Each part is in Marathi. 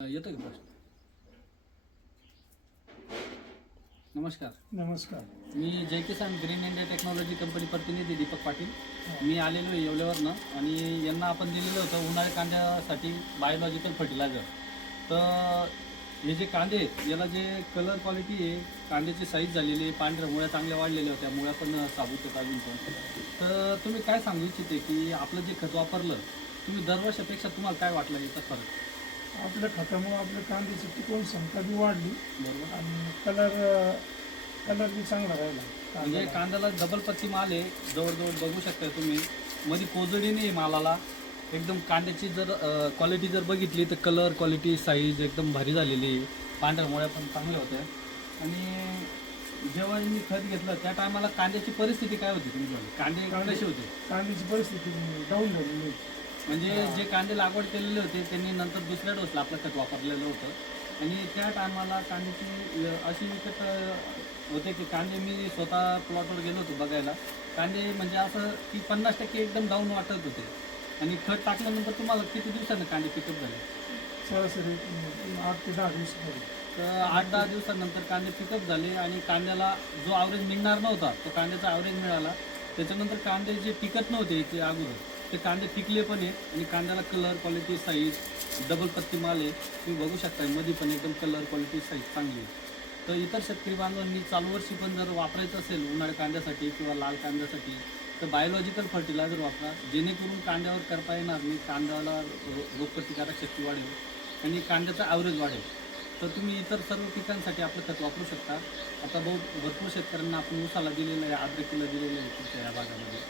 येतो का प्रश्न? नमस्कार. नमस्कार. मी जय किसान ग्रीन इंडिया टेक्नॉलॉजी कंपनी प्रतिनिधी दीपक पाटील. मी आलेलो आहे येवल्यावरनं आणि यांना आपण दिलेलं होतं उन्हाळी कांद्यासाठी बायोलॉजिकल फर्टिलायझर. तर हे जे कांदे आहेत याला जे कलर क्वालिटी आहे, कांद्याची साईज झालेली आहे, पांढऱ्या मुळ्या चांगल्या वाढलेल्या होत्या, मुळ्या पण साबूत आहेत अजून पण. तर तुम्ही काय सांगू इच्छिते की आपलं जे खत वापरलं तुम्ही दरवर्षापेक्षा तुम्हाला काय वाटलं याचा फरक? आपल्या खतामुळे आपल्या कांद्याची टिकवून क्षमता बी वाढली बरोबर. आणि कलर बी चांगला राहिला. म्हणजे कांद्याला डबल पत्ती माल आहे, जवळजवळ बघू शकता तुम्ही. मध्ये कोजडी नाही मालाला. एकदम कांद्याची जर क्वालिटी जर बघितली तर कलर क्वालिटी साईज एकदम भारी झालेली आहे. पांढऱ्या मुळ्या पण चांगल्या होत्या. आणि जेव्हा मी खत घेतलं त्या टायमाला कांद्याची परिस्थिती काय होती तुमच्याकडे? कांदे कसे होते? कांद्याची परिस्थिती डाऊन झालेली होती. म्हणजे जे कांदे लागवड केलेले होते त्यांनी नंतर दुसऱ्या डोसला आपलं खत वापरलेलं होतं आणि त्या टायमाला कांद्याची अशी विकत होते की कांदे मी स्वतः प्लॉटवर गेलो होतो बघायला. कांदे म्हणजे असं की 50% एकदम डाऊन वाटत होते. आणि खत टाकल्यानंतर तुम्हाला किती दिवसानं कांदे पिकअप झाले? सरासरी 8 ते 10 दिवस झाले. तर 8-10 दिवसानंतर कांदे पिकअप झाले आणि कांद्याला जो ॲव्हरेज निघणार नव्हता तो कांद्याचा ॲव्हरेज मिळाला. त्याच्यानंतर कांदे जे टिकत नव्हते ते अगोदर ते कांदे टिकले पण आहे आणि कांद्याला कलर क्वालिटी साईज डबल पत्ती माल आहे. तुम्ही बघू शकता मध्ये पण एकदम कलर क्वालिटी साईज चांगली आहे. तर इतर शेतकरी बांधवांनी चालू वर्षी पण जर वापरायचं असेल उन्हाळ्या कांद्यासाठी किंवा लाल कांद्यासाठी तर बायोलॉजिकल फर्टिलायझर वापरा, जेणेकरून कांद्यावर करता येणार नाही, कांद्याला रोगप्रतिकारक शक्ती वाढेल आणि कांद्याचा ॲव्हरेज वाढेल. तर तुम्ही इतर सर्व पिकांसाठी आपलं खत वापरू शकता. आता भरपूर शेतकऱ्यांना आपण ऊसाला दिलेलं आहे, अद्रकीला दिलेलं आहे तुमच्या या भागामध्ये.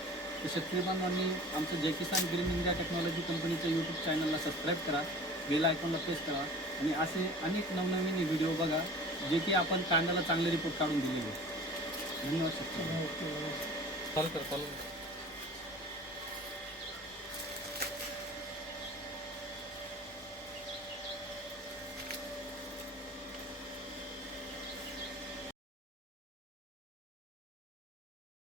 तर शेतकरी बांधवांनी आमचं जय किसान ग्रीन इंडिया टेक्नॉलॉजी कंपनीचं यूट्यूब चॅनलला सबस्क्राईब करा, बेल आयकॉनला प्रेस करा आणि असे अनेक नवनवीन व्हिडिओ बघा जे की आपण कांद्याला चांगले रिपोर्ट काढून दिलेले. धन्यवाद शेतकरी. ओके. चालू कर.